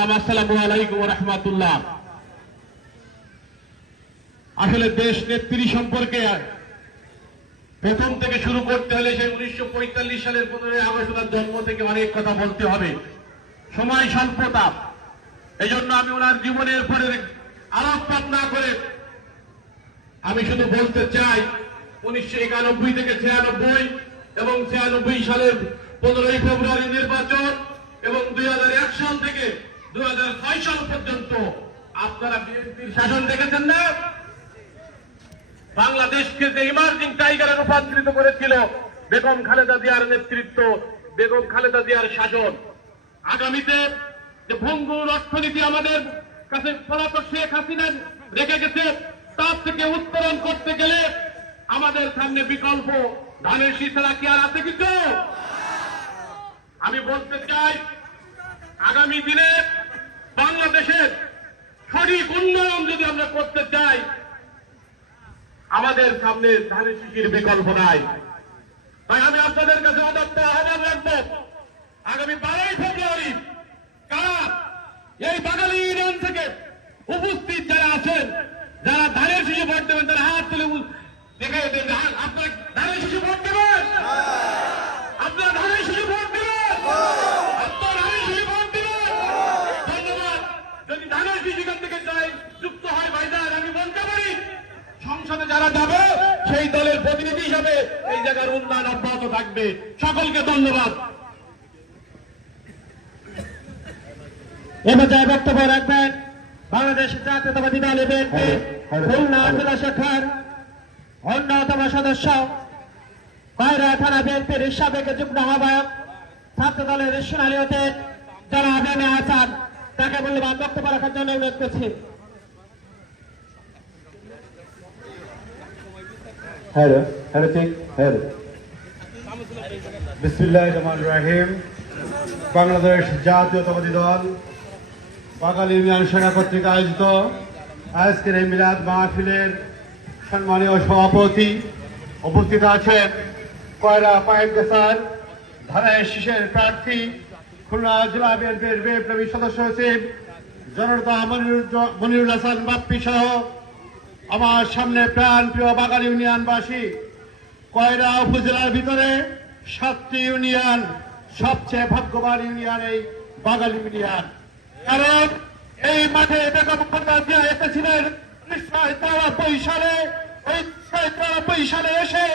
আসসালামু আলাইকুম ওয়া রাহমাতুল্লাহ। আসলে দেশ নেত্রী সম্পর্কে প্রথম থেকে শুরু করতে হলে সেই 1945 সালের 15 আগস্ট ওনার জন্ম থেকে অনেক কথা বলতে হবে। সময় স্বল্পতা, এই জন্য আমি ওনার জীবনের পরে আলোকপাত না করে আমি শুধু বলতে চাই 1991 থেকে 96 এবং 96 সালের 15 ফেব্রুয়ারি নির্বাচন এবং 2001 সাল থেকে 2006 সাল পর্যন্ত আপনারা বিএনপির শাসন দেখেছেন না? বাংলাদেশকে যে ইমার্জিং টাইগারে রূপান্তরিত করেছিল বেগম খালেদা জিয়ার নেতৃত্ব, বেগম খালেদা জিয়ার শাসন। আগামীতে যে ভঙ্গুর অর্থনীতি আমাদের কাছে পলাতক শেখ হাসিনা রেখে গেছে, তার থেকে উত্তরণ করতে গেলে আমাদের সামনে বিকল্প ধানের শীষ ছাড়া কি আর আছে কিছু? আমি বলতে চাই আগামী দিনে বাংলাদেশের সঠিক উন্নয়ন যদি আমরা করতে চাই, আমাদের সামনে ধানের শীষের বিকল্প নাই। তাই আমি আপনাদের কাছে আদত্ত আহ্বান রাখবো, আগামী 12 ফেব্রুয়ারি কারা এই বাঙালি ইউনিয়ন থেকে উপস্থিত যারা আছেন, যারা ধানের শীষে ভোট দেবেন, তারা হাত তুলে দেখে দেবেন। আপনারা ধানের শীষে ভোট দেবেন? আপনারা ধানের শীষে ভোট দেবেন? আপনারা ধানের শীষে ভোট দেবেন? ধন্যবাদ। যদি ধানের শীষ এখান থেকে যুক্ত হয় ভাইজান, আমি বলতে পারি সংসদে যারা যাবে সেই দলের প্রতিনিধি হিসাবে এই জায়গার উন্নয়ন অব্যাহত থাকবে। সকলকে ধন্যবাদ। এ পর্যায়ে বক্তব্য রাখবেন বাংলাদেশ জাতীয়তাবাদী দল বিএনপি খুলনা জেলা শাখার অন্যতম সদস্য, কয়রা থানা বিএনপির সাবেক যুগ্ম আহ্বায়ক, ছাত্র দলের সোনালী অতীত জনাব এম এ হাসান, তাকে মূল্যবান বক্তব্য রাখার জন্য অনুরোধ করছি। বিসমিল্লাহির রহমানির রহিম। বাংলাদেশ জাতীয়তাবাদী দল বাঙালি ইউনিয়ন শাখা কর্তৃক আয়োজিত আজকের এই মিলাদ মাহফিলের সম্মানীয় সভাপতি, উপস্থিত আছেন কয়রা পাইকগাছার ধানের শীষের প্রার্থী খুলনা জেলা বিএনপির বিপ্লবী সদস্য সচিব জনতা মনিরুল হাসান বাপ্পি সহ আমার সামনে প্রাণ প্রিয় বাঙালি ইউনিয়নবাসী। কয়রা উপজেলার ভিতরে 7টি ইউনিয়ন, সবচেয়ে ভাগ্যবান ইউনিয়ন এই বাঙালি ইউনিয়ন। কারণ এই মাঠে বেগম খালেদা জিয়া এসেছিলেন 1993 সালে। ওই 93 সালে এসে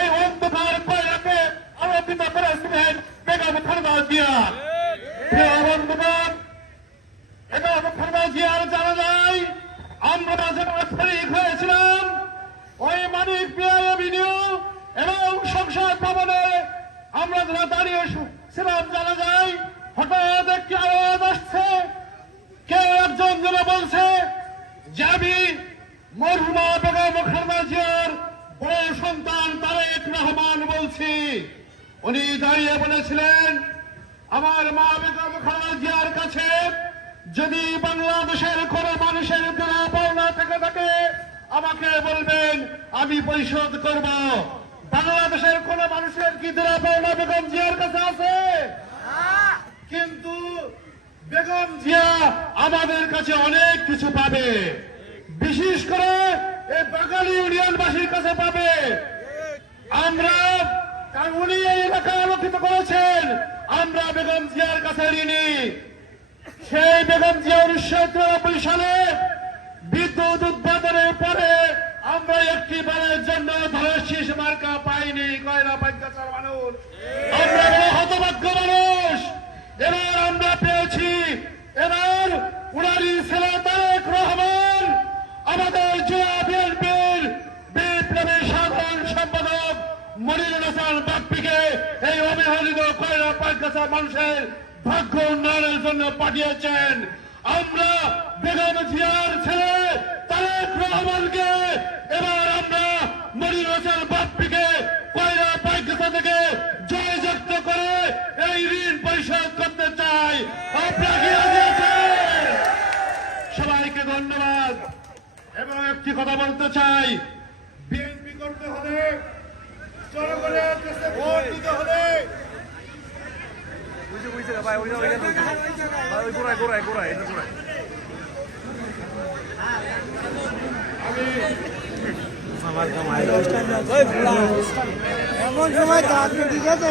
এই অন্ধকার কয়রাকে আলোকিত করেছিলেন বেগম খালেদা জিয়া। প্রিয় বন্ধুগণ, বেগম খালেদা জিয়ার জানা যায় আমরা যারা শরীক হয়েছিলাম ওই মানিক মিয়া এভিনিউ এবং সংসদ ভবনে আমরা যারা দাঁড়িয়ে ছিলাম, জানা যায় হঠাৎ একটি আওয়াজ আসছে। কেউ একজন যারা বলছে যে আমি মরহুমা বেগম খালেদা জিয়ার বড় সন্তান তারেক রহমান বলছি। উনি দাঁড়িয়ে বলেছিলেন আমার মা বেগম খালেদা জিয়ার কাছে যদি বাংলাদেশের কোন মানুষের দেনা পাওনা থেকে থাকে আমাকে বলবেন, আমি পরিশোধ করব। বাংলাদেশের কোন মানুষের কি দেনা পাওনা বেগম জিয়ার কাছে আছে? কিন্তু বেগম জিয়া আমাদের কাছে অনেক কিছু পাবে, বিশেষ করে এই বাঙালি ইউনিয়নবাসীর কাছে পাবে। আমরা, কারণ উনি এই এলাকা আলোকিত করেছেন, আমরা বেগম জিয়ার কাছে ঋণী। সেই বেগম জিয়া 1993 সালে বিদ্যুৎ উৎপাদনের পরে আমরা একটি বারের জন্য ধানের শীষ মার্কা পাইনি। কয়রা পাইকগাছার মানুষ আমরা হতভাগ্য মানুষ। এবার আমরা পেয়েছি। এবার উনারই ছেলে তারেক রহমান আমাদের জেলা বিএনপির বিপ্লবী সাধারণ সম্পাদক মনিরুল হাসান বাপ্পিকে এই অবহেলিত কয়রা পাইকগাছার মানুষের ভাগ্য উন্নয়নের জন্য পাঠিয়েছেন। আমরা বেগম জিয়ার ছেলে তারেক রহমানকে এবার আমরা মনিরুল হাসান বাপ্পিকে কয়রা পাইকগাছা থেকে জয়যুক্ত করে এই ঋণ পরিশোধ করতে চাই। আপনারা কি রাজি আছেন? সবাইকে ধন্যবাদ। এবং একটি কথা বলতে চাই, বিএনপি করতে হলে, জনগণের কাছে ভোট দিতে হলে এমন সময় কাজ ঠিক আছে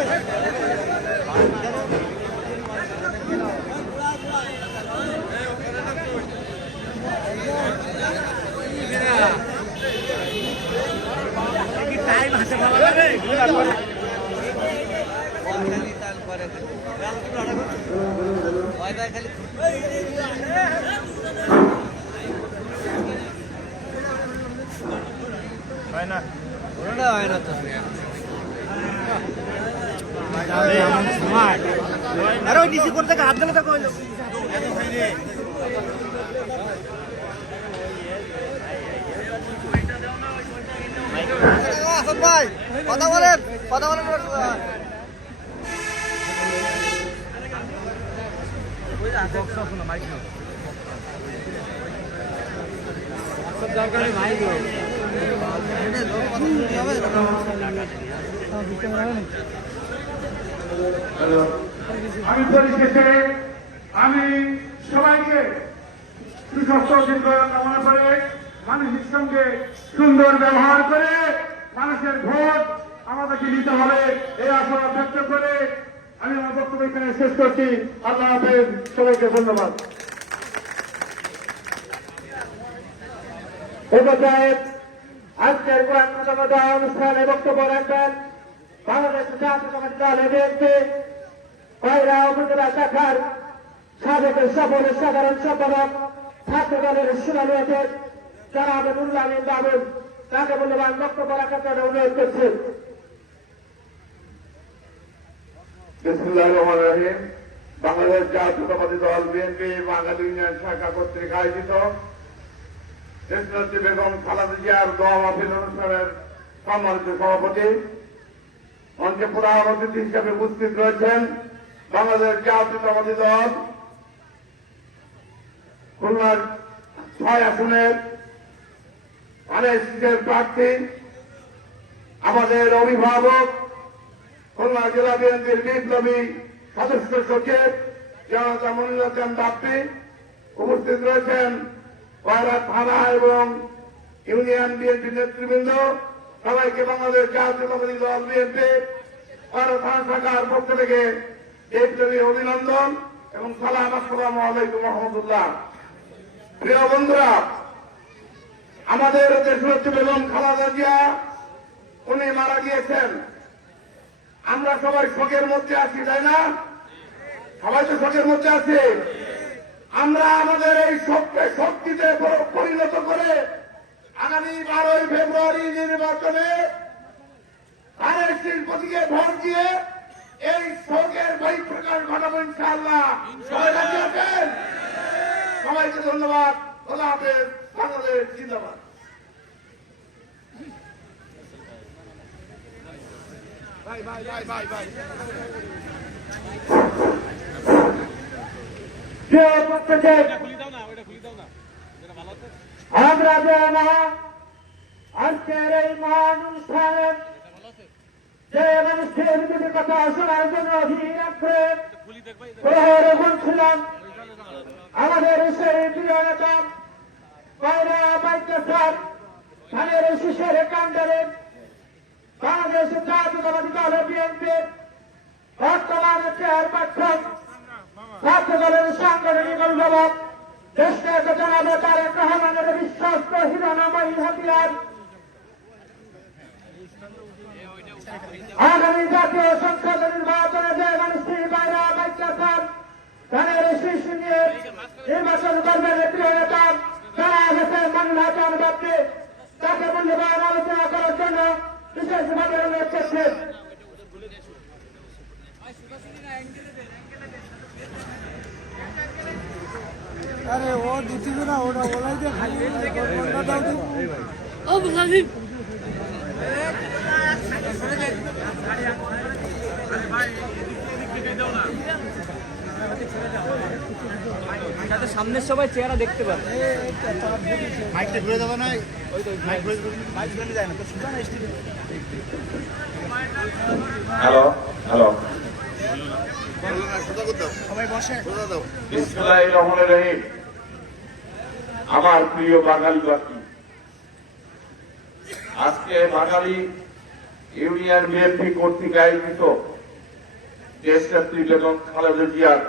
টাইম আছে হয় না হয় না তো আরে ওই ডিসি করতে হাত দিলে তো কইলো ভাই কথা বলেন দরকারি ভাই আমি পরিশেষে আমি সবাইকে সুস্বাস্থ্য দীর্ঘ কামনা করে মানুষের সঙ্গে সুন্দর ব্যবহার করে মানুষের ভোট আমাদেরকে নিতে হবে এই আশা ব্যক্ত করে আমি আমার বক্তব্য এখানে শেষ করছি। আল্লাহ হাফেজ, সবাইকে ধন্যবাদ। আজকের অনুষ্ঠানে বক্তব্য রাখবেন বাংলাদেশ জাতীয়তাবাদী দল বিএনপি কয়রা উপজেলা শাখার সাবেক সফলের সাধারণ সম্পাদক ছাত্র দলের শিলানিয়াদের জনাব নুরুল আমিন বাবুল তাকে মূল্যবান বক্তব্য রাখার জন্য অনুরোধ করছি। বিসমিল্লাহির রহমানির রহিম। বাংলাদেশ জাতীয়তাবাদী দল বিএনপি বাঙালি ইউনিয়ন শাখা কর্তৃক আয়োজিত দেশনেত্রী বেগম খালেদা জিয়ার দোয়া মাহফিল অনুষ্ঠানের সম্মানিত সভাপতি, মঞ্চে প্রধান অতিথি হিসেবে উপস্থিত রয়েছেন বাংলাদেশ জাতীয়তাবাদী দল খুলনার 6 আসনের আরএসপির প্রার্থী, আমাদের অভিভাবক খুলনা জেলা বিএনপির বিপ্লবী সদস্য সচিব জনতা মনিরুল হাসান বাপ্পি, উপস্থিত রয়েছেন কয়রা থানা এবং ইউনিয়ন বিএনপি নেতৃবৃন্দ। সবাইকে বাংলাদেশ জাতীয়তাবাদী দল বিএনপি কয়রা থানা শাখার পক্ষ থেকে বিপ্লবী অভিনন্দন এবং সালাম। আসসালামু আলাইকুম রহমতুল্লাহ। প্রিয় বন্ধুরা, আমাদের দেশনেত্রী বেগম খালেদা জিয়া উনি মারা গিয়েছেন। আমরা সবাই শোকের মধ্যে আছি, তাই না? সবাই তো শোকের মধ্যে আছে। আমরা আমাদের এই শোককে শক্তিতে পরিণত করে আগামী 12ই ফেব্রুয়ারি নির্বাচনে আরএসপির প্রতীকে ভোট দিয়ে এই শোকের বহিঃপ্রকাশ ঘটাবো ইনশাআল্লাহ। সবাই রাজি আছেন? সবাইকে ধন্যবাদ। খোদা হাফেজ। বাংলাদেশ জিন্দাবাদ। আমরা আজকের এই মহান অনুষ্ঠানে যে মানুষের দুটি কথা শোনার জন্য অধীর আগ্রহে প্রহরে বলছিলাম, আমাদের সেই প্রিয় নেতা কয়রা বাইকে স্যার ধানের শিশের কাণ্ডারে বাংলাদেশ জাতীয়তাবাদী দল বিএনপির বর্তমান চেয়ারপারসন ছাত্র দলের সাংগঠনিক অভিভাবক দেশকে জানাবে তারেক রহমানের বিশ্বস্ত হিরণময়ী হাতিয়ার আগামী জাতীয় সংসদ নির্বাচনে যে মানুষটি কয়রা বাইকে স্যার ধানের শীর্ষ নিয়ে নির্বাচন করবেন প্রিয় নেতা যারা গেছে মনিরুল হাসান বাপ্পি, তাকে মূল্যবান আলোচনা করার জন্য বিশেষভাবে অনুরোধ করছে। আরে ও দিচ্ছিল না, ওটা ওলাই দিয়ে খালি সামনের সবাই চেহারা দেখতে পাবে। মাইকটা ঘুরে যাবে না, মাইক ঘুরে যায় না তো। হ্যালো হ্যালো সবাই বসে সোজা দাও। বিসমিল্লাহির রহমানির রহিম। আমার প্রিয় বাঙালিবাসী, আজকে বাঙালি ইউনিয়ন বিএনপি কর্তৃক আয়োজিত দেশনেত্রী বেগম খালেদা জিয়ার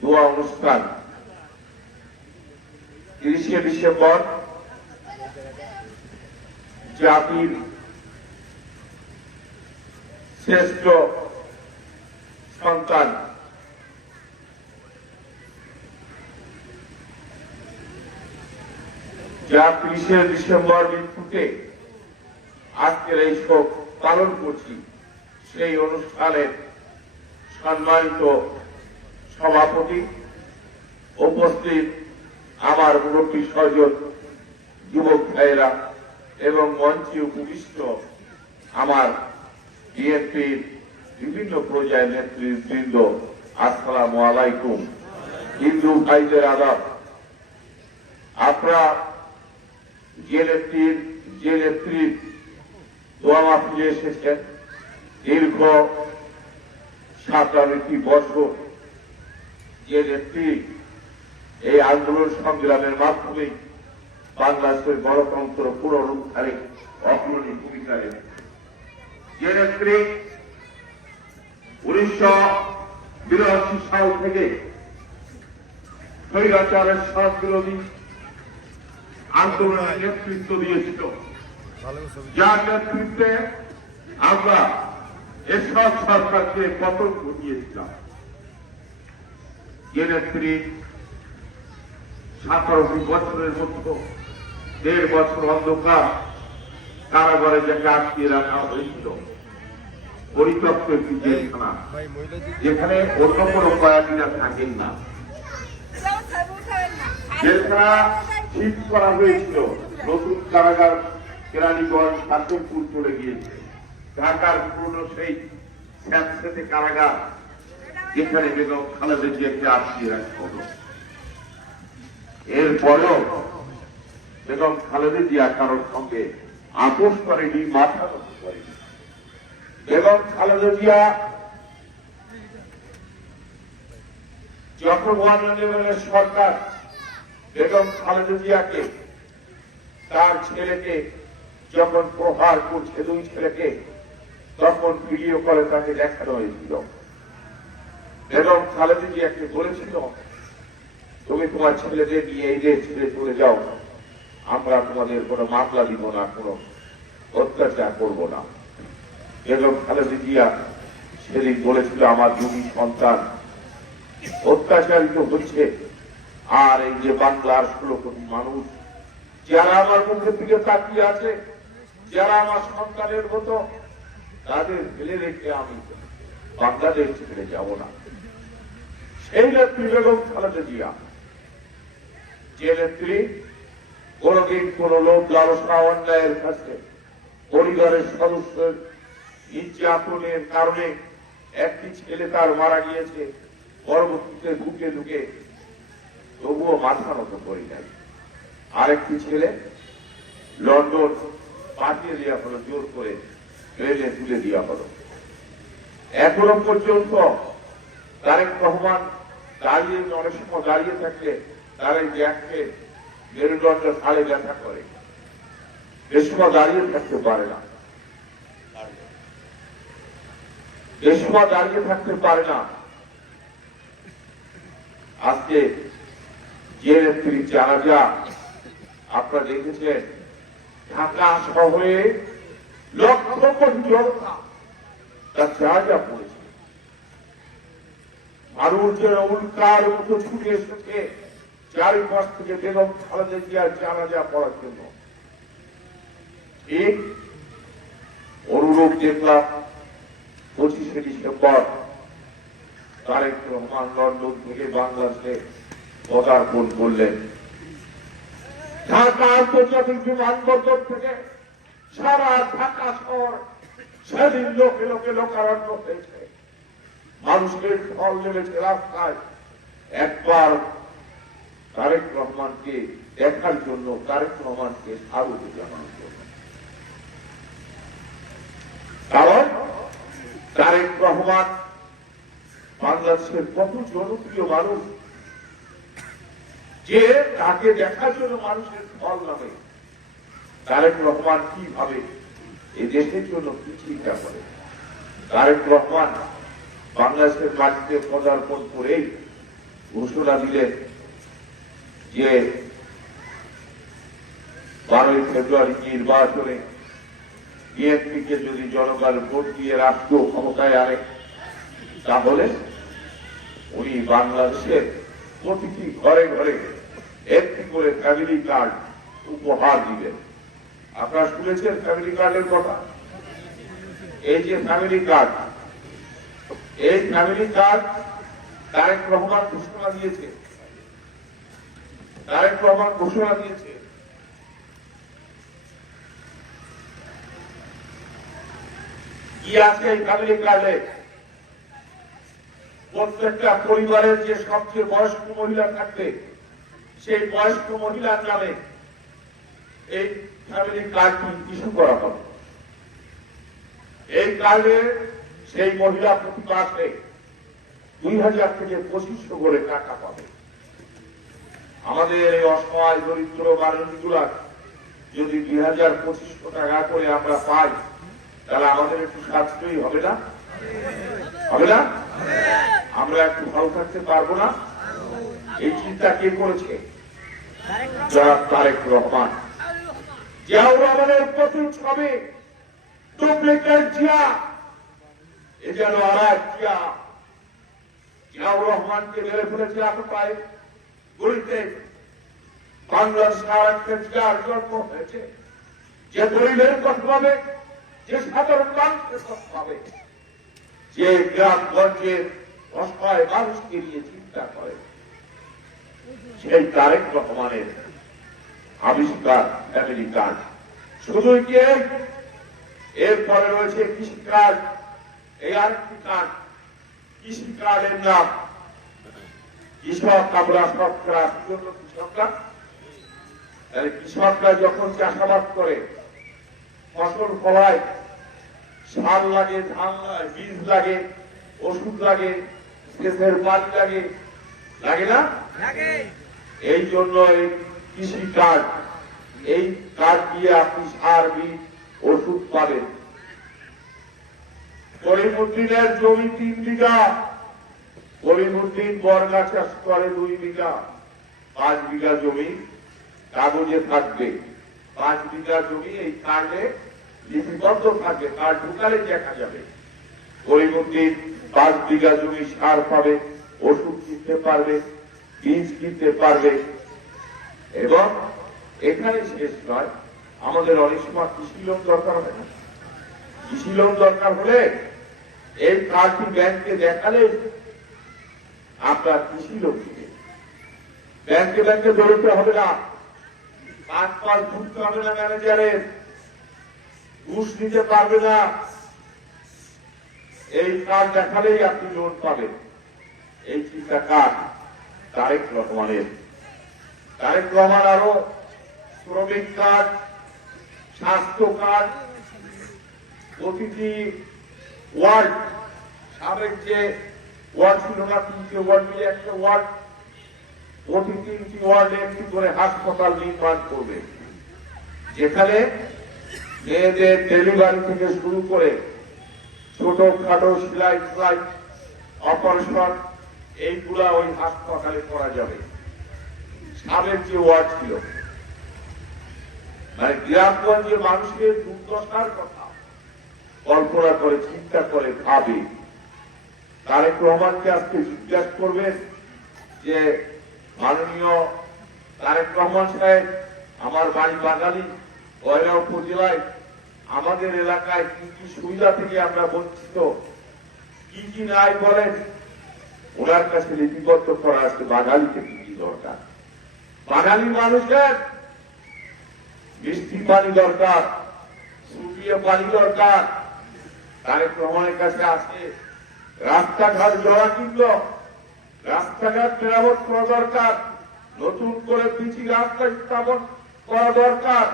দোয়া অনুষ্ঠান 30শে ডিসেম্বর জাতির শ্রেষ্ঠ সন্তান যা 30শে ডিসেম্বর মৃত্যুতে আজকের এই শোক পালন করছি, সেই অনুষ্ঠানের সম্মানিত সভাপতি, উপস্থিত আমার মুরব্বী স্বজন, যুবক ভাইয়েরা এবং মঞ্চে উপবিষ্ট আমার বিএনপির বিভিন্ন পর্যায়ের নেতৃবৃন্দ, আসসালামু আলাইকুম। হিন্দু ভাইদের আদাব। আপনারা যে নেত্রীর দোয়া মাহফিলে এসেছেন, দীর্ঘ 57 বছর যে নেত্রী এই আন্দোলন সংগ্রামের মাধ্যমে বাংলাদেশের গণতন্ত্র পুনরুদ্ধারে অগ্রণী ভূমিকা রেখেছে, যে নেত্রী 1982 সাল থেকে স্বৈরাচারের সব বিরোধী আন্দোলনের নেতৃত্ব দিয়েছিল, যার নেতৃত্বে আমরা এসব সরকারকে পতন ঘটিয়েছিলাম, যে নেত্রী 17 বছরের মধ্যে 1.5 বছর অন্ধকার কারাগারে যাকে আটকিয়ে রাখা হয়েছিল, পরিত্যক্ত একটি জেলখানা, যেখানে অন্য কোনো কয়েদিরা থাকেন না। জেলখানা ঠিক করা হয়েছিল, নতুন কারাগার কেরানীগঞ্জ কাশিমপুর চলে গিয়েছে। ঢাকার পুরনো সেই স্যামসেতে কারাগার, যেখানে বেগম খালেদা জিয়াকে আটকিয়ে রাখা হলো। এরপরেও বেগম খালেদা জিয়া কারোর সঙ্গে আপোষ করেনি, মাথা নত করেনি। বেগম খালেদা জিয়া যখন ওয়ান লেভেলের সরকার বেগম খালেদা জিয়াকে, তার ছেলেকে যখন প্রহার করছে, 2 ছেলেকে, তখন ভিডিও কলে তাকে দেখানো হয়েছিল। বেগম খালেদা জিয়াকে বলেছিল, তুমি তোমার ছেলেদের নিয়ে এই দেশ ছেড়ে চলে যাও, আমরা তোমাদের কোনো মামলা দিব না, কোনো অত্যাচার করব না। বেগম খালেদা জিয়া সেদিন বলেছিল, আমার 2 সন্তান অত্যাচারিত হচ্ছে, আর এই যে বাংলার 16 কোটি মানুষ যারা আমার মুখের দিকে তাকিয়ে আছে, যারা আমার সন্তানের মতো, তাদের ফেলে রেখে আমি বাংলাদেশ ছেড়ে যাব না। সেই নেত্রী বেগম খালেদা জিয়া, যে নেত্রী কোনদিন কোন লোক লালসা অন্যায়ের কাছে পরিবারের সদস্যের নির্যাতনের কারণে একটি ছেলে তার মারা গিয়েছে, পরবর্তীতে ঢুকে ঢুকে তবুও মাথা নত করি নাই। আরেকটি ছেলে লন্ডন পাঠিয়ে দেওয়া হলো, জোর করে ট্রেনে তুলে দেওয়া হলো। এখনো পর্যন্ত তারেক রহমান দাঁড়িয়ে, অনেক সময় দাঁড়িয়ে থাকলে তার এই ব্যাগকে মেরুদণ্ড সাড়ে ব্যথা করে, এ সময় দাঁড়িয়ে থাকতে পারে না, এ সময় দাঁড়িয়ে থাকতে পারে না। আজকে যে নেত্রী জানাজা আপনারা দেখেছেন, ঢাকা শহরে লক্ষ কোটি জনতা তার জানাজা পড়েছে, মানুষ যেন উল্কার মতো ছুটে এসেছে চারিপাশ থেকে বেগম খালেদা জিয়ার জানাজা পড়ার জন্য। ঠিক অনুরূপ দেখলাম 25শে ডিসেম্বর তারেক রহমান লন্ডন থেকে বাংলাদেশে পদার্পণ করলেন। ঢাকা আন্তর্জাতিক বিমানবন্দর থেকে সারা ঢাকা শহর সেদিন লোকে লোকে লোকারণ্য হয়েছে, মানুষের ঢল নেমেছে রাস্তায় একবার তারেক রহমানকে দেখার জন্য, তারেক রহমানকে স্বাগত জানানোর জন্য। কারণ তারেক রহমান বাংলাদেশের কত জনপ্রিয় মানুষ, যে তাকে দেখার জন্য মানুষের ফল নামে। তারেক রহমান কিভাবে এই দেশের জন্য কি চিন্তা করে? তারেক রহমান বাংলাদেশের মাটিতে পদার্পণ করেই ঘোষণা দিলেন যে 12ই ফেব্রুয়ারি নির্বাচনে বিএনপিকে যদি জনগণ ভোট দিয়ে রাষ্ট্র ক্ষমতায় আনে, তাহলে উনি বাংলাদেশের প্রতিটি ঘরে ঘরে একটি করে ফ্যামিলি কার্ড উপহার দিবেন। আপনারা শুনেছেন ফ্যামিলি কার্ডের কথা? এই যে ফ্যামিলি কার্ড, এই ফ্যামিলি কার্ড তারেক রহমান ঘোষণা দিয়েছে। তারেক রহমান ঘোষণা দিয়েছে কি আছে এই ফ্যামিলি কার্ডে? প্রত্যেকটা পরিবারের যে সবচেয়ে বয়স্ক মহিলা থাকবে, সেই বয়স্ক মহিলার নামে এই ফ্যামিলি কার্ডটি ইস্যু করা হবে। এই কার্ডে সেই মহিলা প্রতি মাসে 2000 থেকে 2500 করে টাকা পাবে। আমাদের এই অসহায় দরিদ্র মানুষগুলা যদি 2000-2500 টাকা করে আমরা পাই, তাহলে আমাদের একটু সাশ্রয়ী হবে না? হবে না? আমরা একটু ভালো থাকতে পারবো না? এই চিন্তা কে করেছে? যারা তারেক রহমান। জিয়াউর রহমানের প্রতিচ্ছবি ডুপ্লিকেট জিয়া, এ যেন আর এক জিয়া। জিয়াউর রহমানকে মেরে ফেলেছে আততায় গুলিতে। বাংলাদেশে আর একটা জিয়ার জন্ম হয়েছে, যে গরিবের কথা পাবে, যে সাধারণ মানুষের কথা পাবে, যে গ্রামগঞ্জের অসহায় মানুষকে নিয়ে চিন্তা করে। সেই তারেক রহমানের আবিষ্কার ফ্যামিলি কার্ড। শুধুই কি? এরপরে রয়েছে কৃষি কার্ড। এই আরেকটি কার্ড, কৃষি কার্ডের নাম কৃষক। আমরা শতকরা কৃষকরা যখন চাষাবাদ করে, ফসল ফলায়, সার লাগে, ধান লাগে, বীজ লাগে, ওষুধ লাগে, সেচের পানি লাগে, লাগে না? এই জন্য এই কৃষি কার্ড, এই কার্ড দিয়ে আপনি সার, বীজ, ওষুধ পাবেন। করিমউদ্দিনের জমি 3 বিঘা, করিমউদ্দিন বর্গা চাষ করে 2 বিঘা। 5 বিঘা জমি কাগজে থাকবে, 5 বিঘা জমি এই কার্ডে লিপিবদ্ধ থাকবে। কার্ড ঢুকালে দেখা যাবে। করিমউদ্দিন 5 বিঘা জমি সার পাবে, ওষুধ কিনতে পারবে, বীজ কিনতে পারবে। এবং এখানে শেষ নয়, আমাদের অনেক সময় কৃষি লোন দরকার হয় না? কৃষি লোন দরকার হলে এই কার্ডটি ব্যাংকে দেখালে আপনার কৃষি লোন দিবে। ব্যাংকে ব্যাংকে দৌড়তে হবে না, কাজ ঢুকতে হবে না, ম্যানেজারের ঘুষ নিতে পারবে না। এই কার্ড দেখালেই আপনি লোন পাবেন। এই চিন্তা কার্ড তারেক রহমানের। তারেক রহমান আরো শ্রমিক কার্ড, স্বাস্থ্য কার্ড, প্রতিটি ওয়ার্ড, সাবেক যে ওয়ার্ড ছিল না, 3টে ওয়ার্ড মিলে একটা ওয়ার্ড, প্রতি 3টি ওয়ার্ডে একটি করে হাসপাতাল নির্মাণ করবে, যেখানে মেয়েদের ডেলিভারি থেকে শুরু করে ছোটখাটো সেলাই সেলাই অপারেশন, এইগুলা ওই হাসপাতালে করা যাবে। সাবেক যে ওয়ার্ড ছিল, মানে গ্রামগঞ্জে মানুষের দুর্দশার কথা কল্পনা করে, চিন্তা করে, ভাবে। তারেক রহমানকে আজকে জিজ্ঞাসা করবেন যে, মাননীয় তারেক রহমান সাহেব, আমার বাড়ি বাঙালি, কয়রা উপজেলায় আমাদের এলাকায় কি কি সুবিধা থেকে আমরা বঞ্চিত, কি কি নাই বলেন। ওনার কাছে লিপিবদ্ধ করা আছে বাঙালিতে কি কি দরকার। বাঙালি মানুষের মিষ্টি পানি দরকার, শুকিয়ে পানি দরকার। তারেক রহমানের কাছে আছে রাস্তাঘাট জরাজীর্ণ, রাস্তাঘাট মেরামত করা দরকার, নতুন করে পিচি রাস্তা স্থাপন করা দরকার,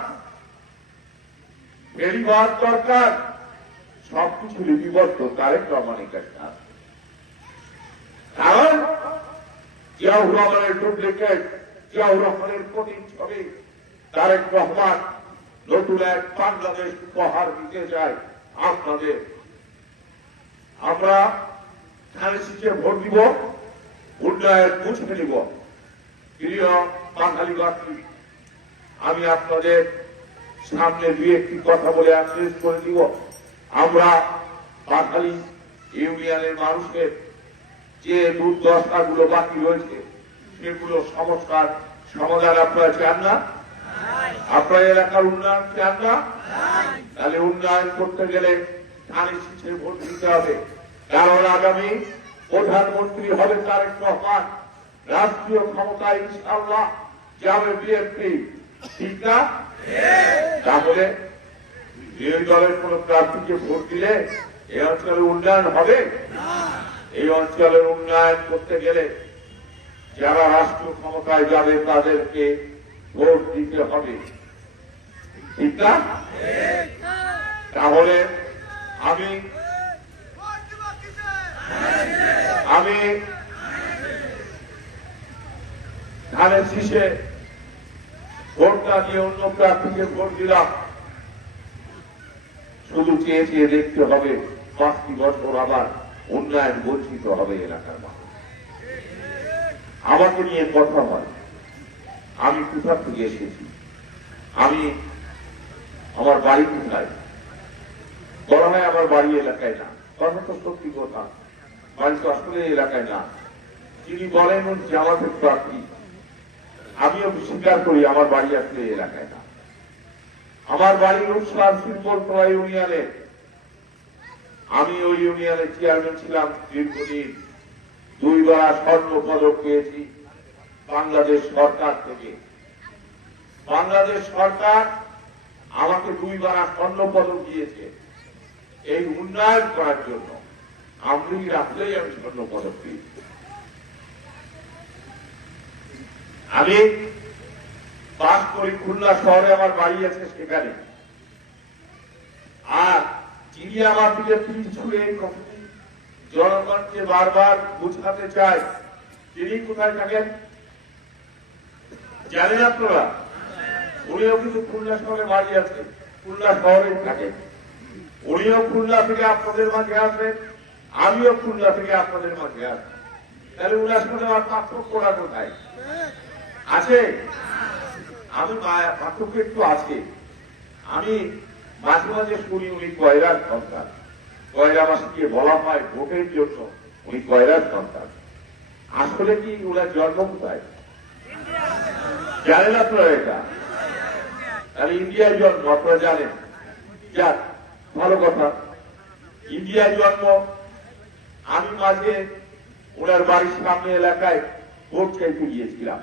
ফেরিঘাট দরকার, সবকিছু লিপিবদ্ধ তারেক রহমানের কাছে আছে। কারণ জিয়াউর রহমানের ডুপ্লিকেট, জিয়াউর রহমানের প্রতিচ্ছবি তারেক রহমান নতুন এক বাংলাদেশ উপহার দিতে চায় আপনাদের। আমরা ধানের শীষে ভোট দিব, উন্নয়ন মুছে দিব। প্রিয় বাঙালি বাসী, আমি আপনাদের সামনে দুই একটি কথা বলে শেষ করে দিব। আমরা বাঙালি ইউনিয়নের মানুষের যে দুর্দশাগুলো বাকি রয়েছে সেগুলো সমস্যার সমাধান আপনারা চান না? আপনার এলাকার উন্নয়ন চান না? তাহলে উন্নয়ন করতে গেলে ধানের শীষে ভোট দিতে হবে। কারণ আগামী প্রধানমন্ত্রী হবে তারেক রহমান, রাষ্ট্রীয় ক্ষমতায় ইনশাআল্লাহ যাবে বিএনপি, ঠিক না? তাহলে বিরোধী দলের কোন প্রার্থীকে ভোট দিলে এই অঞ্চলের উন্নয়ন হবে? এই অঞ্চলের উন্নয়ন করতে গেলে যারা রাষ্ট্রীয় ক্ষমতায় যাবে তাদেরকে ভোট দিতে হবে, ঠিক না? তাহলে আমি ধানের শীষে ভোট না দিয়ে অন্য প্রার্থীকে ভোট দিলাম। শুধু চেয়ে চেয়ে দেখতে হবে 5টি বছর আবার উন্নয়ন বঞ্চিত হবে এলাকার মানুষ। আমাকে নিয়ে কথা হয়, আমি কোথা থেকে এসেছি, আমার বাড়ি কোথায়, বলা হয় আমার বাড়ি এলাকায় না। কথা তো সত্যি কথা, বাড়ি তো আসলে এলাকায় না। যিনি বলেন জামাতের প্রার্থী, আমিও স্বীকার করি আমার বাড়ি আসলে এলাকায় না। আমার বাড়ি রূপসার শিল্পতলা ইউনিয়নে। আমি ওই ইউনিয়নের চেয়ারম্যান ছিলাম দীর্ঘদিন। 2 বার স্বর্ণ পদক পেয়েছি বাংলাদেশ সরকার থেকে। বাংলাদেশ সরকার আমাকে 2 বার স্বর্ণ পদক দিয়েছে এই উন্নয়ন করার জন্য। আমি রাখলেই আমি স্বর্ণ পদক পেয়েছি। আমি বাস করি খুলনা শহরে, আমার বাড়ি আছে সেখানে। আর যিনি আমার দিকে পিঠ ছুঁড়ে এই কথাটি জনগণকে বারবার বুঝাতে চায়, তিনি কোথায় থাকেন জানেন আপনারা? উনিও কিন্তু খুলনা শহরে বাড়ি আছে, খুলনা শহরে থাকেন। উনিও খুলনা থেকে আপনাদের মাঝে আসবেন, আমিও খুলনা থেকে আপনাদের মাঝে আসবেন। তাহলে উনার সাথে আমার পার্থক্যটা কোথায় আছে? আমি পার্থক্য একটু আছে। আমি মাঝে মাঝে শুনি উনি কয়রার সন্তান। কয়রা মাসিকে বলা হয় ভোটের জন্য উনি কয়রার সন্তান। আসলে কি ওনার জন্ম কোথায় জানেন আপনারা? এটা তাহলে ইন্ডিয়ায় জন্ম, আপনারা জানেন। যাক, ভালো কথা, ইন্ডিয়ায় জন্ম। আমি মাঝে ওনার বাড়ির সামনে এলাকায় ভোট চাইতে গিয়েছিলাম।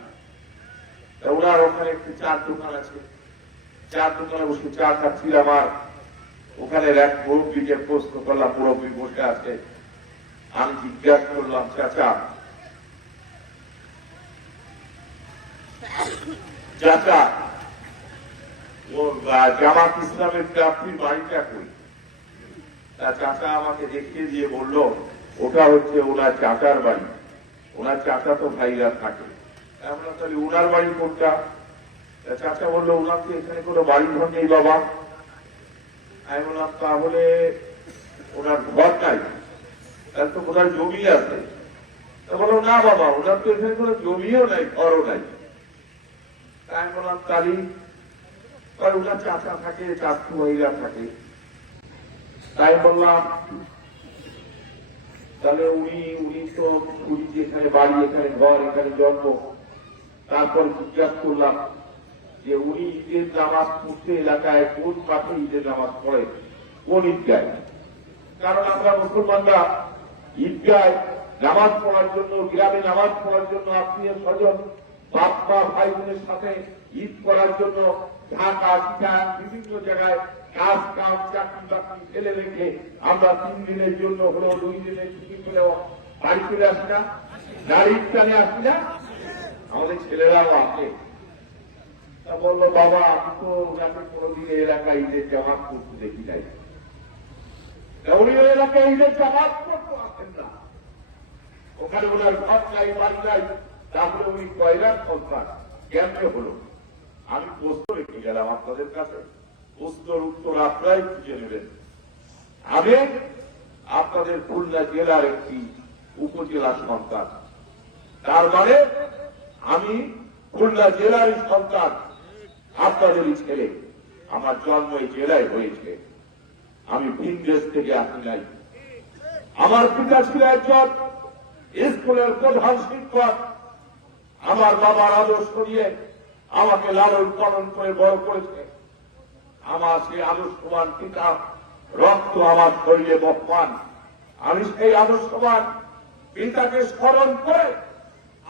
ওনার ওখানে একটি চার দোকান আছে, চার দোকানে বসে চা খাচ্ছিলাম। আর ওখানে এক মুরব্বীকে প্রশ্ন করলাম, মুরব্বী বসে আছে। আমি জিজ্ঞাসা করলাম, চাচা ও জামাত ইসলামের প্রার্থীর বাড়িটা কই? তা চাচা আমাকে দেখিয়ে দিয়ে বলল, ওটা হচ্ছে ওনার চাচার বাড়ি, ওনার চাচা তো ভাইরা থাকে। আমরা তাহলে ওনার বাড়ি কোনটা? চাচা বললো, ওনার তো এখানে কোনো বাড়ি ঘর নেই বাবা। আমি বললাম, তাহলে ওনার ঘর নাই, তাহলে তো কোথায় জমি আছে? বললো, না বাবা, ওনার তো এখানে কোনো জমিও নাই, ঘরও নাই। আমি বললাম, তাহলে ওনার চাচা থাকে, চাচু ভাইরা থাকে। তাই বললাম, তাহলে উনি তো উনি যেখানে বাড়ি, এখানে ঘর, এখানে জন্ম। তারপর জিজ্ঞাসা করলাম যে উনি ঈদের নামাজ পড়তে এলাকায় কোন মাঠে ঈদের নামাজ পড়ে, কোন ঈদগায়? কারণ আমরা মুসলমানরা ঈদগায় নামাজ পড়ার জন্য, গ্রামে নামাজ পড়ার জন্য, আত্মীয় স্বজন, বাপ মা ভাই বোনের সাথে ঈদ করার জন্য ঢাকা, চিটাগাং, বিভিন্ন জায়গায় কাজ কাম চাকরি বাকরি ফেলে রেখে আমরা 3 দিনের জন্য হলেও 2 দিনের ছুটি পেলেও বাড়ি চলে আসি না, গাড়ির টানে আসি না? আমাদের ছেলেরাও আসে। তা বললো, বাবা আমি তো ওনাকে কোনোদিন এলাকায় ঈদের জামাত করতে দেখি নাই। উনি ওই এলাকায় ঈদের জামাত করতে আসেন না, ওখানে ওনার ঘর নাই বাড়ি নাই, তারপরে উনি কয়লার সন্তান কেমনে হলো? আমি প্রশ্ন রেখে গেলাম আপনাদের কাছে, প্রশ্নের উত্তর আপনারাই খুঁজে নেবেন। আমি আপনাদের খুলনা জেলার একটি উপজেলা সন্তান, তার মানে আমি খুলনা জেলারই সন্তান, আপনাদেরই ছেলে। আমার জন্ম এই জেলায় হয়েছে, আমি ভিন দেশ থেকে আসি নাই। আমার পিতা ছিল একজন স্কুলের প্রধান শিক্ষক, আমার বাবার আদর্শ নিয়ে আমাকে লালন পালন করে বড় করেছে। আমার সেই আদর্শবান পিতা রক্ত আমার শরীরে বহমান। আমি সেই আদর্শবান পিতাকে স্মরণ করে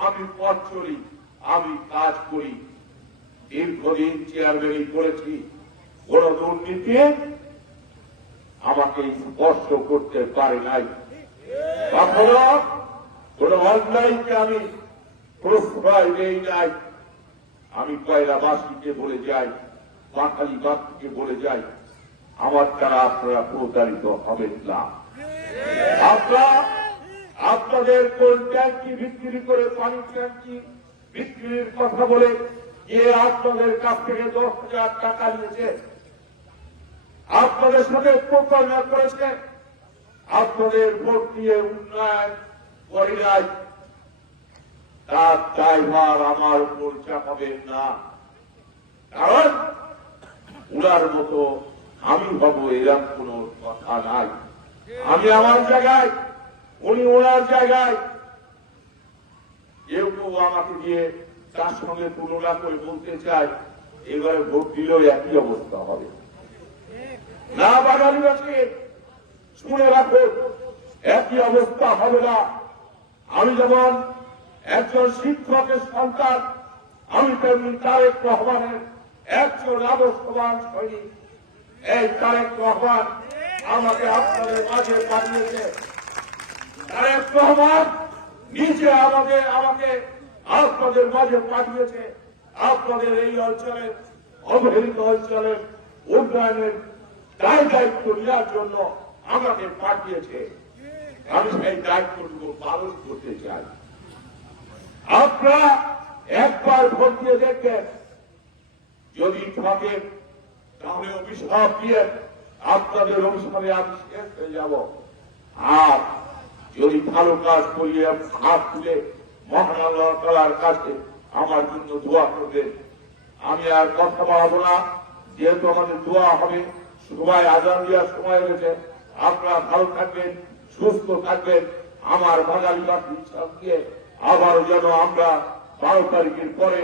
আমি পথ চলি, আমি কাজ করি। দীর্ঘদিন চেয়ারম্যানই করেছি, কোন দুর্নীতি আমাকে স্পর্শ করতে পারে নাই। কখনো কোন অন্যায়কে আমি প্রশ্রয় দেই নাই। আমি কয়লাবাসীকে বলে যাই, বাঙালিবাসীকে বলে যাই, আমার দ্বারা আপনারা প্রতারিত হবেন না। আপনারা আপনাদের কোন ট্যাঙ্কি বিক্রি করে, পানি ট্যাঙ্কি বিক্রির কথা বলে যে আপনাদের কাছ থেকে 10,000 টাকা নিয়েছে, আপনাদের সাথে প্রতারণা করেছে, আপনাদের ভোট দিয়ে উন্নয়ন করে নাই, তার দায়ভার আমার উপর চাপাবেন না। কারণ উনার মতো আমি হব এরকম কোন কথা নাই। আমি আমার জায়গায়, উনি ওনার জায়গায়। কেউ কেউ আমাকে দিয়ে তার সঙ্গে তুলনা করে বলতে চায় এবারে ভোট দিলেও একই অবস্থা হবে না। বাঙালিবাসী শুনে রাখো, একই অবস্থা হবে না। আমি যেমন একজন শিক্ষকের সন্তান, আমি তেমনি তারেক রহমানের একজন আদর্শবান সৈনিক। এই তারেক রহমান আমাকে আপনাদের মাঝে পাঠিয়েছে। তারেক রহমান নিজে আমাকে আপনাদের মাঝে পাঠিয়েছে। আপনাদের এই অঞ্চলের, অবহেলিত অঞ্চলের উন্নয়নের দায়িত্ব নেওয়ার জন্য আমাকে পাঠিয়েছে। আমি সেই দায়িত্বটুকু পালন করতে চাই। আপনারা একবার ভোট দিয়ে দেখবেন, যদি থাকে তাহলে অভিশাপ দিয়ে আপনাদের অভিশাপে আমি শেষ হয়ে যাব। আর যদি ভালো কাজ করিয়ে হাত তুলে মহান আল্লাহ তাআলার কাছে আমার জন্য দোয়া করবেন। আমি আর কথা বাড়াবো না, যেহেতু আমাদের দোয়া হবে। সবাই আজান দেওয়ার সময় হয়েছে। আপনারা ভালো থাকবেন, সুস্থ থাকবেন। আমার বাঙালিবাসীর সঙ্গে আবারও যেন আমরা 12 তারিখের পরে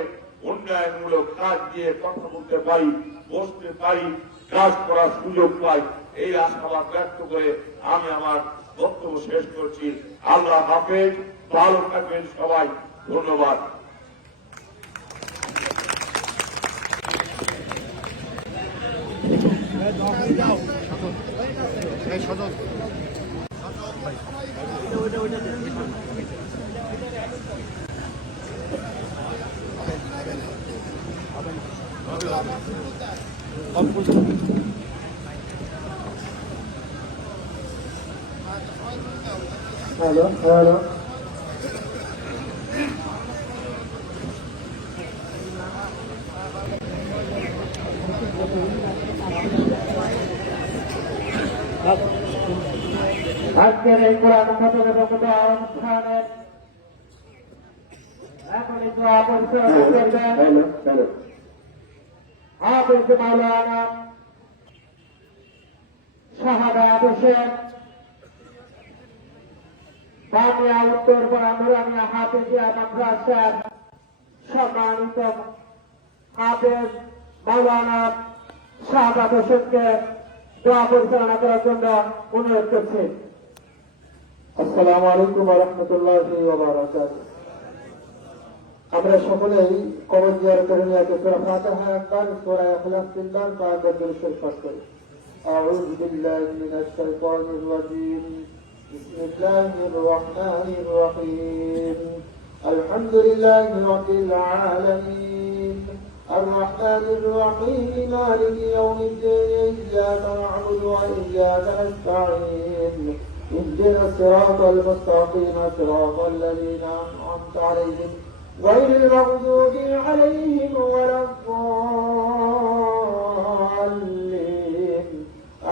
উন্নয়নমূলক কাজ দিয়ে কথা বলতে পারি, বসতে পারি, কাজ করার সুযোগ পাই, এই আশাবাদ ব্যক্ত করে আমি আমার বক্তব্য শেষ করছি। আল্লাহ হাফেজ, ভালো থাকবেন সবাই। ধন্যবাদ। হ্যালো হ্যালো আজকের এই কোরআন খতম এবং দোয়া অনুষ্ঠানের এখনই দোয়া পরিচালনা করবেন হাফেজ মাওলানা শাহাদাত হোসেন, বাংলা উত্তর নুরানিয়া হাফেজিয়া মাদ্রাসার সম্মানিত হাফেজ মাওলানা শাহাদাত হোসেনকে দোয়া পরিচালনা করার জন্য অনুরোধ করছি। আসসালামু আলাইকুম ওয়া রাহমাতুল্লাহি ওয়া বারাকাতুহু। আমরা সকলেই কবর জিয়ারত করে নিয়ে সূরা ফাতিহা একবার, সূরা ইখলাস তিনবার, তারপর দরুদ শরীফ পাঠ করি। আউযু বিল্লাহি মিনাশ শাইতানির রাজীম। বিসমিল্লাহির রহমানির রহিম। আলহামদুলিল্লাহি রাব্বিল আলামিন। الرحمن الرحيم مالك يوم الدين إياك نعبد وإياك نستعين اهدنا الصراط المستقيم صراط الذين أنعمت عليهم غير المغضوب عليهم ولا الضالين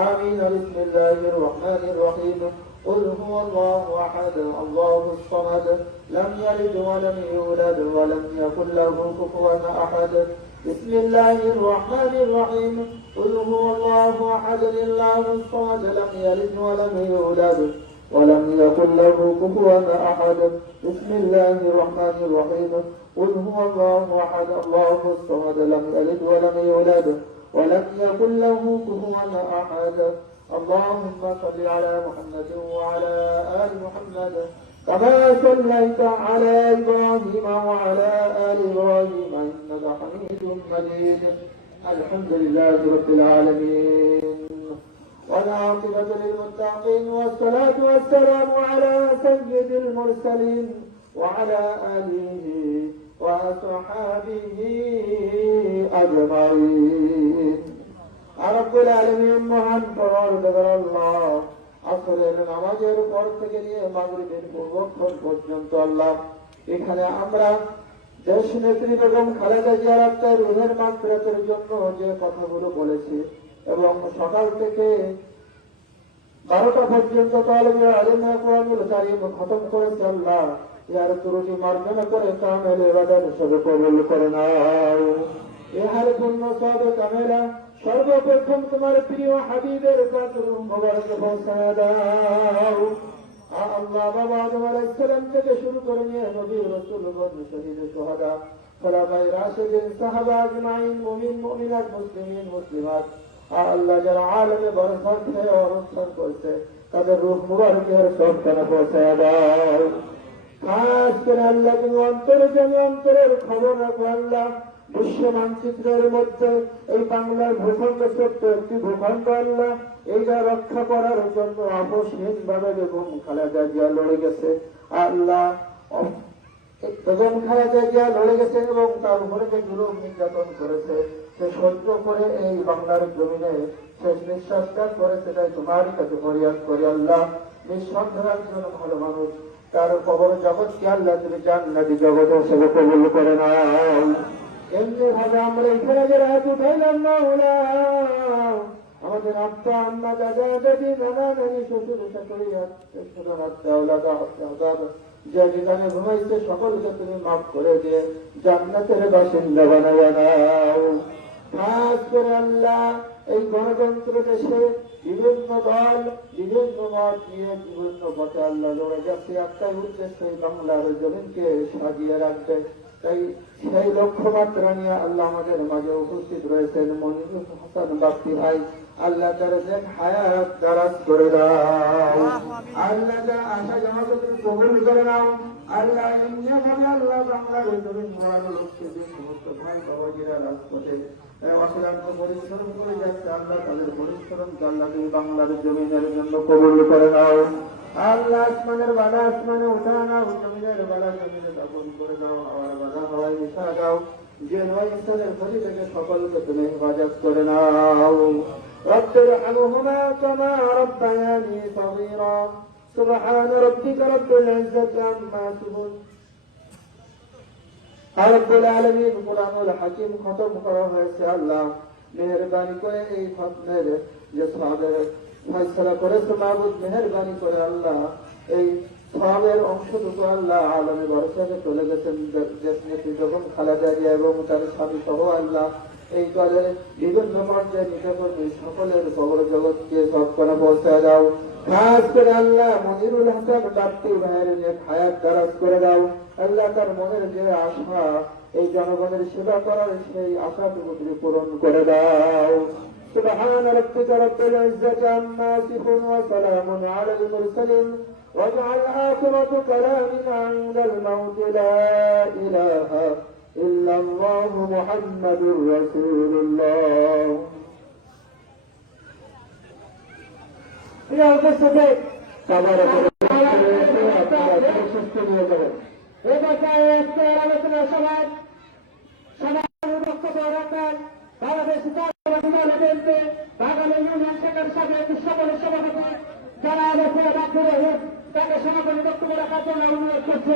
آمين. بسم الله الرحمن الرحيم. قل هو الله أحد الله الصمد لم يلد ولم يولد ولم يكن له كفوا أحد. بسم الله الرحمن الرحيم. قل هو الله أحد الله الصمد لم يلد ولم يولد ولم يكن له كفوا أحد. بسم الله الرحمن الرحيم. قل هو الله أحد الله الصمد لم يلد ولم يولد ولم يكن له كفوا أحد. اللهم صل على محمد وعلى آل محمد كما صليت على إبراهيم وعلى آل إبراهيم إنك حميد مجيد. الحمد لله رب العالمين والعاقبة للمتقين والصلاة والسلام على سيد المرسلين وعلى آله وصحابه أجمعين. রব্বুল আলামিন মহান পরওয়ারদিগার আল্লাহ আসরের নামাজের পর থেকে নিয়ে মাগরিবের পূর্বক্ষণ পর্যন্ত আল্লাহ এখানে আমরা দেশ নেত্রী বেগম খালেদা জিয়ার আত্মার রুহের মাগফিরাতের জন্য যে কথাগুলো বলেছি এবং সকাল থেকে 12টা পর্যন্ত তালিবে আলিমরা কোরআনুল কারীম খতম করেছে আল্লাহ ইয়ার ত্রুটি মার্জনা করে কামেল ইবাদত হিসেবে কবুল করে নাও। ইহার পূর্ণ সওয়াব কামেলা সর্বপ্রথম তোমার প্রিয় হাবিবের কাছে মোবারকে পৌঁছায় দাও। আল্লাহ বাবা আদম আলাইহিস সালাম থেকে শুরু করে নিয়ে নবী রাসূলগণ শহীদ সুহাদা খোলাফায়ে রাশিদিন সাহাবা আজমাইন মুমিন মুমিনাত মুসলিমিন মুসলিমাত আল্লাহ যারা আলেমে বরকত থেকে অবস্থান করছে তাদের রূহ মুবারকের সবখানে পৌঁছায় দাও। খাস করে আল্লাহ তুমি অন্তরের খবর রাখো আল্লাহ। বিশ্ব মানচিত্রের মধ্যে এই বাংলার ভূখণ্ড ছোট্ট একটি ভূখণ্ড আল্লাহ এইটা রক্ষা করার জন্য আপোষহীন ভাবে বেগম খালেদা জিয়া লড়ে গেছে আল্লাহ। বেগম খালেদা জিয়া লড়ে গেছে এবং তার উপরে যে জুলুম নির্যাতন করেছে সে সহ্য করে এই বাংলার জমিনে শেষ নিঃশ্বাসটা করেছে। তাই তোমারই কাছে ফরিয়াদ করি আল্লাহ নিঃসন্দেহ একজন ভালো মানুষ তার কবর জগৎকে আল্লাহ তুমি জান্নাতি জগতের হিসেবে কবুল করে নাও। এমনি ভাবে আমরা এখানে যারা হাত উঠাইলাম না আমাদের আব্বা আম্মা দাদা দাদি নানা নানি শ্বশুর শাশুড়ি যে যেখানে ঘুমাইছে সকলকে তুমি মাফ করে দিয়ে জান্নাতের বাসিন্দা বানায় নাও। খাস করে আল্লাহ এই গণতন্ত্র দেশে বিভিন্ন দল বিভিন্ন মত নিয়ে বিভিন্ন পথে আল্লাহ লড়ে যাচ্ছে একটাই উদ্দেশ্য এই বাংলার জমিনকে সাজিয়ে রাখবে। তাই সেই লক্ষ্যমাত্রা নিয়ে আল্লাহ আমাদের মাঝে উপস্থিত রয়েছেন মনিরুল হাসান বাপ্পি ভাই আল্লাহ তার নেক হায়াত দারাজ করে দাও। আল্লাহ যারা আশা জমা করতে কবুল করে নাও আল্লাহ। এমনিভাবে আল্লাহ বাংলার জমিন মরার লক্ষ্যে যে সমস্ত ভাই বাবাজিরা রাজপথে অক্লান্ত পরিশ্রম করে যাচ্ছে আল্লাহ তাদের পরিশ্রমকে আল্লাহ তুমি বাংলার জমিনের জন্য কবুল করে নাও। আল্লাহ আসমানের বালা আসমানে উঠা নাও জমিনের বালা জমিনে দাপন করে দাও আমার বাধা হওয়ায় মিশা দাও যে নয় ইনসানের ক্ষতি থেকে সকলকে তুমি হেফাজত করে নাও। رب ارحمهما كما ربياني صغيرا سبحان ربك رب العزة عما يصفون। রব্বুল আলামিন কুরআনুল হাকিম খতম করা হয়েছে আল্লাহ মেহেরবানি করে এই খতমের যে সওয়াবের ফয়সালা করেছে মাবুদ মেহেরবানি করে আল্লাহ এই সওয়াবের অংশটুকু আল্লাহ আলমে বরকতে চলে গেছেন দেশ নেত্রী বেগম খালেদা জিয়া এবং তার স্বামী সহ আল্লাহ এই দলের বিভিন্ন পর্যায়ে নেতাকর্মী সকলের কবর জগৎকে সবখানে পৌঁছায় দাও। খাস করে আল্লাহ মনিরুল হাসান বাপ্পি ভাইয়ের নেক হায়াত দারাজ করে দাও আল্লাহ। তার মনের যে আশা এই জনগণের সেবা করার সেই আশাটুকু তুমি পূরণ করে দাও। سبحان ربك رب العزة عما يصفون وسلام على المرسلين واجعل آخرة كلامنا عند الموت لا إله إلا الله محمد رسول الله. আলোচনা সভায় রাখবেন বাংলাদেশ জাতীয়তাবাদী দল বিএনপি বাগালী ইউনিয়ন শাখার সাবেক সকলের সভাপতি যারা আলোচনা রাখতে রহিম তাকে সমাপনী বক্তব্য রাখার জন্য অনুরোধ করছে।